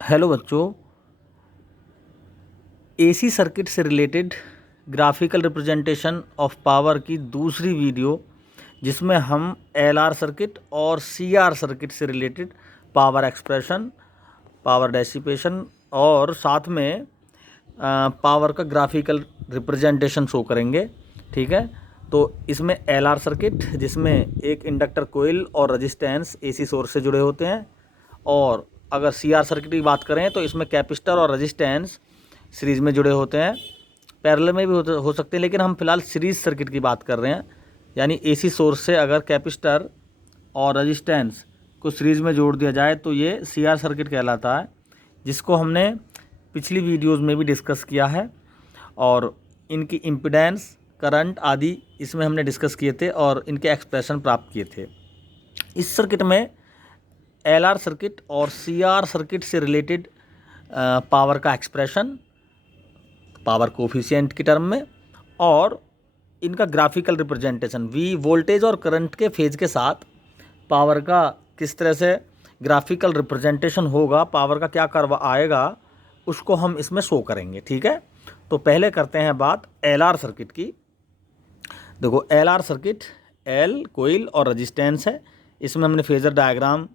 Hello बच्चों, AC circuit से related graphical representation of power की दूसरी वीडियो जिसमें हम एलआर सर्किट और सीआर सर्किट से related power expression, power dissipation और साथ में पावर का ग्राफिकल रिप्रेजेंटेशन शो करेंगे। ठीक है, तो इसमें एलआर सर्किट जिसमें एक इंडक्टर कोइल और रेजिस्टेंस एसी सोर्स से जुड़े होते हैं, और अगर सीआर सर्किट की बात करें तो इसमें कैपेसिटर और रेजिस्टेंस सीरीज़ में जुड़े होते हैं, पैरेलल में भी हो सकते हैं, लेकिन हम फिलहाल सीरीज़ सर्किट की बात कर रहे हैं। यानी एसी सोर्स से अगर कैपेसिटर और रेजिस्टेंस को सीरीज़ में जोड़ दिया जाए तो ये सीआर सर्किट कहलाता है, जिसको हमने पिछली वीडियोज़ में भी डिस्कस किया है और इनकी इम्पीडेंस, करंट आदि इसमें हमने डिस्कस किए थे और इनके एक्सप्रेशन प्राप्त किए थे। इस सर्किट में एलआर सर्किट और सीआर सर्किट से रिलेटेड पावर का एक्सप्रेशन, पावर कोफिशिएंट की टर्म में, और इनका ग्राफिकल रिप्रेजेंटेशन वी वोल्टेज और करंट के फेज के साथ पावर का किस तरह से ग्राफिकल रिप्रेजेंटेशन होगा, पावर का क्या कर्व आएगा, उसको हम इसमें शो करेंगे। ठीक है, तो पहले करते हैं बात एलआर सर्किट की। देखो, एलआर सर्किट एल कोइल और रेजिस्टेंस है। इसमें हमने फेजर डायग्राम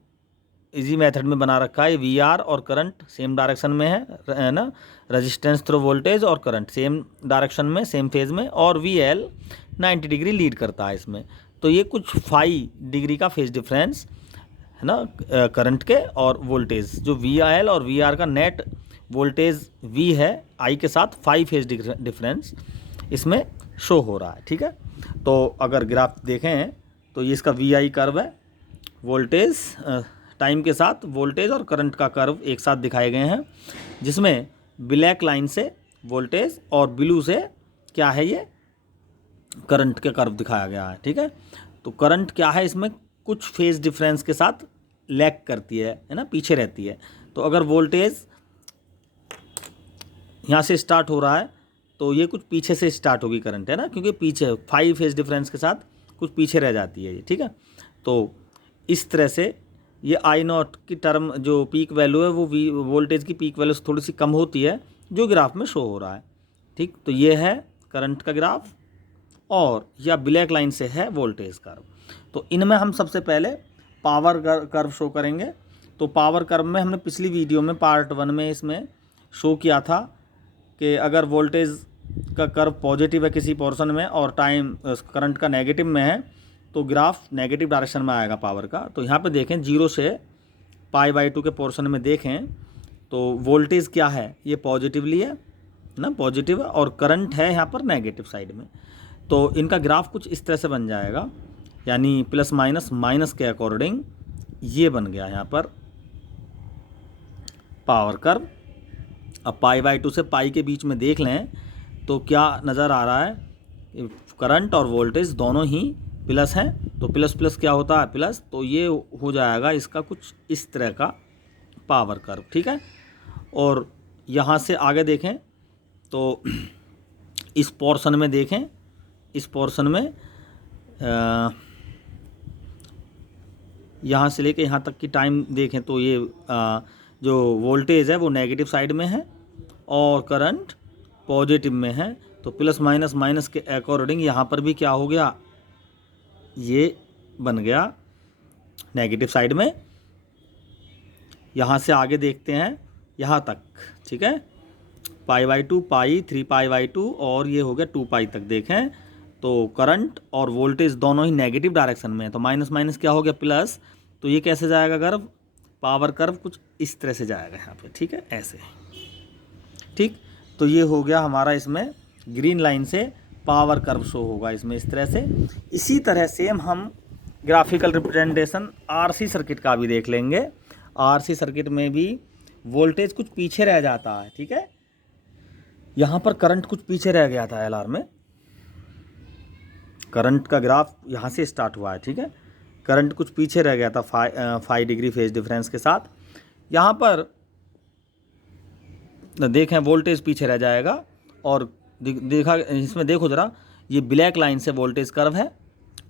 इजी मेथड में बना रखा है। वी आर और करंट सेम डायरेक्शन में है ना, रेजिस्टेंस थ्रू वोल्टेज और करंट सेम डायरेक्शन में, सेम फेज में, और वी एल 90 डिग्री लीड करता है इसमें। तो ये कुछ 5 डिग्री का फेज डिफरेंस है ना करंट के और वोल्टेज, जो वी एल और वी आर का नेट वोल्टेज वी है आई के साथ 5 फेज डिफरेंस इसमें शो हो रहा है। ठीक है, तो अगर ग्राफ देखें तो ये इसका वी आई कर्व है, वोल्टेज टाइम के साथ वोल्टेज और करंट का कर्व एक साथ दिखाए गए हैं, जिसमें ब्लैक लाइन से वोल्टेज और ब्लू से क्या है, ये करंट के कर्व दिखाया गया है। ठीक है, तो करंट क्या है, इसमें कुछ फेज डिफरेंस के साथ लैग करती है ना, पीछे रहती है। तो अगर वोल्टेज यहाँ से स्टार्ट हो रहा है तो ये कुछ पीछे से स्टार्ट होगी करंट, है ना, क्योंकि पीछे 5 फेज डिफरेंस के साथ कुछ पीछे रह जाती है ये। ठीक है, तो इस तरह से ये आई नॉट की टर्म जो पीक वैल्यू है वो वोल्टेज की पीक वैल्यू से थोड़ी सी कम होती है, जो ग्राफ में शो हो रहा है। ठीक, तो ये है करंट का ग्राफ और या ब्लैक लाइन से है वोल्टेज कर्व। तो इनमें हम सबसे पहले पावर कर्व शो करेंगे। तो पावर कर्व में हमने पिछली वीडियो में पार्ट 1 में इसमें शो किया था कि अगर वोल्टेज का कर्व पॉजिटिव है किसी पोर्शन में और टाइम करंट का नेगेटिव में है तो ग्राफ नेगेटिव डायरेक्शन में आएगा पावर का। तो यहाँ पे देखें 0 से π/2 के पोर्शन में देखें तो वोल्टेज क्या है, ये पॉजिटिवली है ना, पॉजिटिव है, और करंट है यहाँ पर नेगेटिव साइड में। तो इनका ग्राफ कुछ इस तरह से बन जाएगा, यानी प्लस माइनस माइनस के अकॉर्डिंग ये बन गया यहाँ पर पावर कर्व। अब π/2 से पाई के बीच में देख लें तो क्या नज़र आ रहा है, करंट और वोल्टेज दोनों ही प्लस हैं। तो प्लस प्लस क्या होता है, प्लस, तो ये हो जाएगा इसका कुछ इस तरह का पावर कर्व। ठीक है, और यहाँ से आगे देखें तो इस पोर्शन में देखें, इस पोर्शन में यहाँ से लेके यहाँ तक की टाइम देखें तो ये जो वोल्टेज है वो नेगेटिव साइड में है और करंट पॉजिटिव में है। तो प्लस माइनस माइनस के अकॉर्डिंग यहाँ पर भी क्या हो गया, ये बन गया नेगेटिव साइड में। यहाँ से आगे देखते हैं यहाँ तक, ठीक है, π/2 पाई 3π/2 और ये हो गया 2π तक। देखें तो करंट और वोल्टेज दोनों ही नेगेटिव डायरेक्शन में है, तो माइनस माइनस क्या हो गया, प्लस। तो ये कैसे जाएगा कर्व, पावर कर्व कुछ इस तरह से जाएगा यहाँ पे। ठीक है, ऐसे। ठीक, तो ये हो गया हमारा, इसमें ग्रीन लाइन से पावर कर्व शो होगा इसमें इस तरह से। इसी तरह सेम हम ग्राफिकल रिप्रेजेंटेशन आरसी सर्किट का भी देख लेंगे। आरसी सर्किट में भी वोल्टेज कुछ पीछे रह जाता है। ठीक है, यहाँ पर करंट कुछ पीछे रह गया था एलआर में, करंट का ग्राफ यहाँ से स्टार्ट हुआ है। ठीक है, करंट कुछ पीछे रह गया था 5 डिग्री फेज डिफरेंस के साथ। यहाँ पर देखें वोल्टेज पीछे रह जाएगा, और देखा इसमें देखो ज़रा, ये ब्लैक लाइन से वोल्टेज कर्व है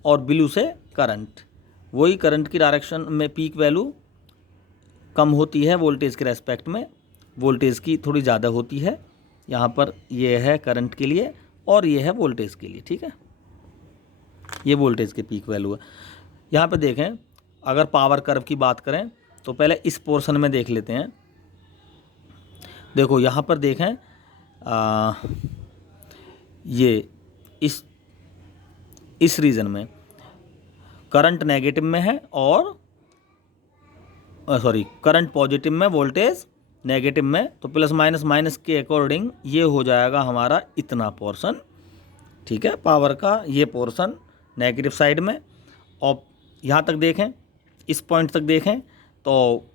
और ब्लू से करंट, वही करंट की डायरेक्शन में पीक वैल्यू कम होती है वोल्टेज के रेस्पेक्ट में, वोल्टेज की थोड़ी ज़्यादा होती है। यहाँ पर ये है करंट के लिए और ये है वोल्टेज के लिए, ठीक है। ये वोल्टेज के पीक वैल्यू है। यहाँ पे देखें, अगर पावर कर्व की बात करें तो पहले इस पोर्शन में देख लेते हैं। देखो यहाँ पर देखें, ये इस रीजन में करंट नेगेटिव में है और करंट पॉजिटिव में, वोल्टेज नेगेटिव में। तो प्लस माइनस माइनस के अकॉर्डिंग ये हो जाएगा हमारा इतना पोर्शन, ठीक है, पावर का ये पोर्शन नेगेटिव साइड में। और यहाँ तक देखें, इस पॉइंट तक देखें तो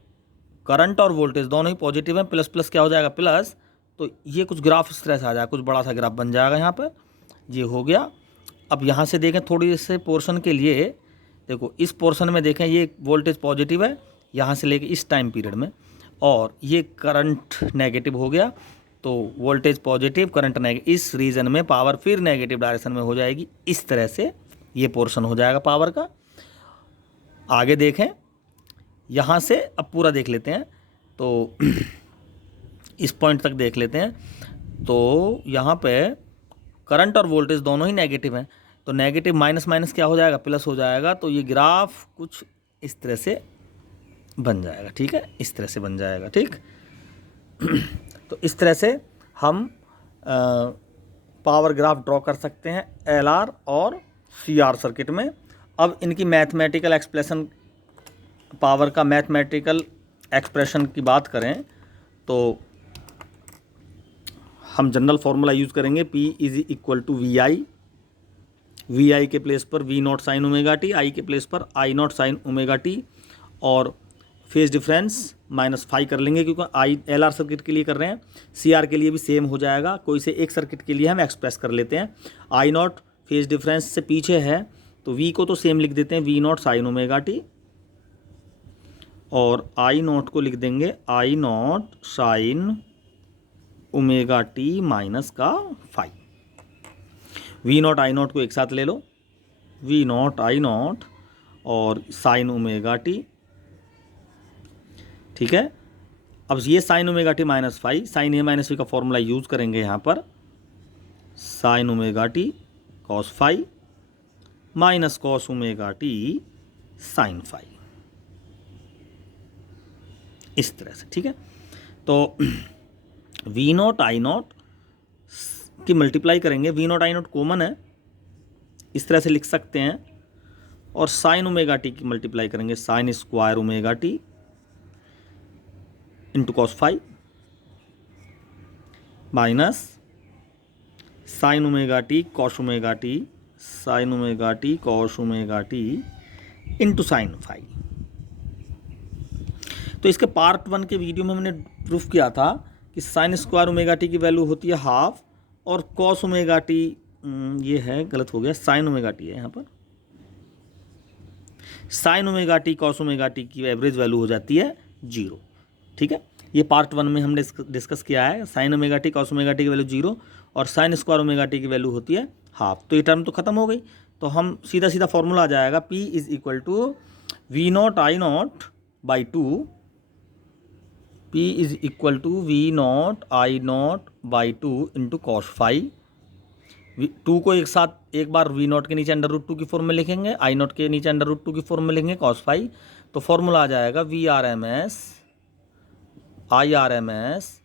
करंट और वोल्टेज दोनों ही पॉजिटिव हैं। प्लस प्लस क्या हो जाएगा, प्लस। तो ये कुछ ग्राफ इस तरह से आ जाएगा, कुछ बड़ा सा ग्राफ बन जाएगा यहाँ पर। ये हो गया। अब यहाँ से देखें थोड़ी से पोर्शन के लिए, देखो इस पोर्शन में देखें ये वोल्टेज पॉजिटिव है यहाँ से लेके इस टाइम पीरियड में, और ये करंट नेगेटिव हो गया। तो वोल्टेज पॉजिटिव, करंट नेगेटिव, इस रीजन में पावर फिर नेगेटिव डायरेक्शन में हो जाएगी। इस तरह से ये पोर्शन हो जाएगा पावर का। आगे देखें, यहाँ से अब पूरा देख लेते हैं। तो इस पॉइंट तक देख लेते हैं। तो यहाँ पे करंट और वोल्टेज दोनों ही नेगेटिव हैं, तो नेगेटिव माइनस माइनस क्या हो जाएगा, प्लस हो जाएगा। तो ये ग्राफ कुछ इस तरह से बन जाएगा, ठीक है, इस तरह से बन जाएगा, ठीक। तो इस तरह से हम पावर ग्राफ ड्रॉ कर सकते हैं एलआर और सीआर सर्किट में। अब इनकी मैथमेटिकल एक्सप्रेशन, पावर का मैथमेटिकल एक्सप्रेशन की बात करें तो हम जनरल फार्मूला यूज़ करेंगे, P is equal to V I के प्लेस पर V naught sine omega t, I के प्लेस पर I naught sine omega t, और फेज डिफरेंस माइनस फाई कर लेंगे क्योंकि आई एल आर सर्किट के लिए कर रहे हैं। सी आर के लिए भी सेम हो जाएगा, कोई से एक सर्किट के लिए हम एक्सप्रेस कर लेते हैं। आई नॉट फेज डिफरेंस से पीछे है तो वी को तो सेम लिख देते हैं, V naught sine omega t, और आई नॉट को लिख देंगे I naught sine omega t minus का phi. V naught I naught को एक साथ ले लो, वी नॉट आई नॉट और साइन ओमेगा टी, ठीक है। अब ये sine omega t minus phi, sine A minus B का फॉर्मूला यूज करेंगे यहाँ पर, sine omega t cos phi minus cos omega t sine phi, इस तरह से, ठीक है। तो वी नॉट आई नॉट की मल्टीप्लाई करेंगे, V naught I naught common है, इस तरह से लिख सकते हैं, और साइन ओमेगा टी की मल्टीप्लाई करेंगे, sine square omega t into cos phi minus sine omega t cos omega t, sine omega t cos omega t into sine phi. तो इसके पार्ट 1 के वीडियो में हमने प्रूफ किया था कि साइन स्क्वायर ओमेगा टी की वैल्यू होती है हाफ, और कॉस ओमेगा टी, ये है गलत हो गया, साइन ओमेगा टी है यहाँ पर, sine omega t cos omega t की एवरेज वैल्यू हो जाती है 0, ठीक है। ये पार्ट 1 में हमने डिस्कस किया है, sign omega t cos omega t की वैल्यू 0 और साइन स्क्वायर ओमेगा टी की वैल्यू होती है हाफ। तो ये टर्म तो खत्म हो गई, तो हम सीधा सीधा फॉर्मूला आ जाएगा, P is equal to V naught I naught by 2, P is equal to V naught I naught by 2 into cos phi. 2 को एक साथ एक बार वी नॉट के नीचे अंडर रूट 2 की फॉर्म में लिखेंगे, आई नॉट के नीचे अंडर रूट 2 की फॉर्म में लिखेंगे कॉस फाई। तो फॉर्मूला आ जाएगा V R M S I R M S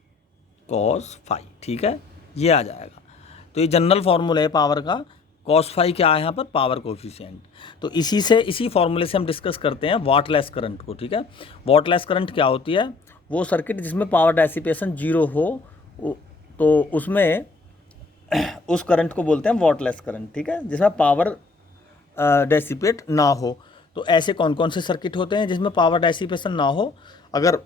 cos phi, ठीक है, ये आ जाएगा। तो ये जनरल फार्मूला है पावर का। कॉस फाई क्या है यहाँ पर, पावर कोफिशिएंट। तो इसी फार्मूले से हम डिस्कस करते हैं वाटलेस करंट को, ठीक है। वाटलेस करंट क्या होती है, वो सर्किट जिसमें पावर डेसिपेशन 0 हो, तो उसमें उस करंट को बोलते हैं वाटलेस करंट, ठीक है, जिसमें पावर डेसिपेट ना हो। तो ऐसे कौन कौन से सर्किट होते हैं जिसमें पावर डेसिपेशन ना हो। अगर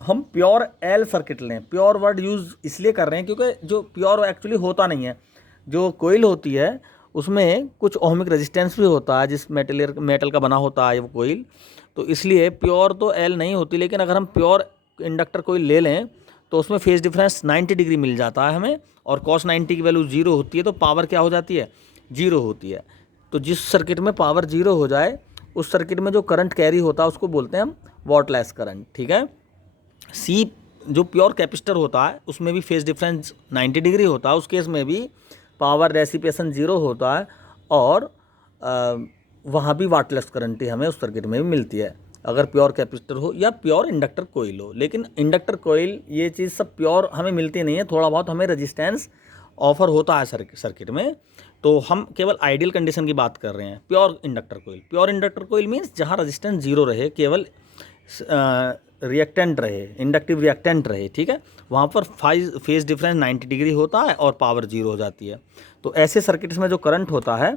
हम प्योर एल सर्किट लें, प्योर वर्ड यूज़ इसलिए कर रहे हैं क्योंकि जो प्योर एक्चुअली होता नहीं है, जो कोइल होती है उसमें कुछ ओहमिक रेजिस्टेंस भी होता है, जिस मेटल का बना होता है वो कोइल, तो इसलिए प्योर तो एल नहीं होती। लेकिन अगर हम प्योर इंडक्टर कोइल ले लें तो उसमें फेज डिफरेंस 90 डिग्री मिल जाता है हमें, और कॉस 90 की वैल्यू 0 होती है, तो पावर क्या हो जाती है, 0 होती है। तो जिस सर्किट में पावर 0 हो जाए, उस सर्किट में जो करंट कैरी होता है उसको बोलते हैं हम वाटलेस करंट, ठीक है। सी जो प्योर कैपेसिटर होता है उसमें भी फेज डिफरेंस 90 डिग्री होता है, उस केस में भी पावर रेसिपिएशन 0 होता है और वहाँ भी वाटलेस करंट ही हमें उस सर्किट में भी मिलती है अगर प्योर कैपेसिटर हो या प्योर इंडक्टर कोइल हो। लेकिन इंडक्टर कोइल ये चीज़ सब प्योर हमें मिलती नहीं है, थोड़ा बहुत हमें रेजिस्टेंस ऑफर होता है सर्किट में। तो हम केवल आइडियल कंडीशन की बात कर रहे हैं। प्योर इंडक्टर कोइल मीन्स जहाँ रेजिस्टेंस 0 रहे, केवल रिएक्टेंट रहे, इंडक्टिव रिएक्टेंट रहे, ठीक है, वहाँ पर फेज डिफरेंस 90 डिग्री होता है और पावर 0 हो जाती है। तो ऐसे सर्किट्स में जो करंट होता है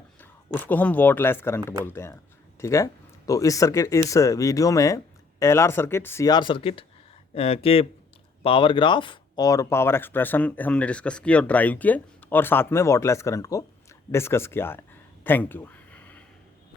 उसको हम वॉटलेस करंट बोलते हैं, ठीक है। तो इस वीडियो में एलआर सर्किट, सीआर सर्किट के पावर ग्राफ और पावर एक्सप्रेशन हमने डिस्कस किए और ड्राइव किए और साथ में वॉटलेस करंट को डिस्कस किया है। Thank you.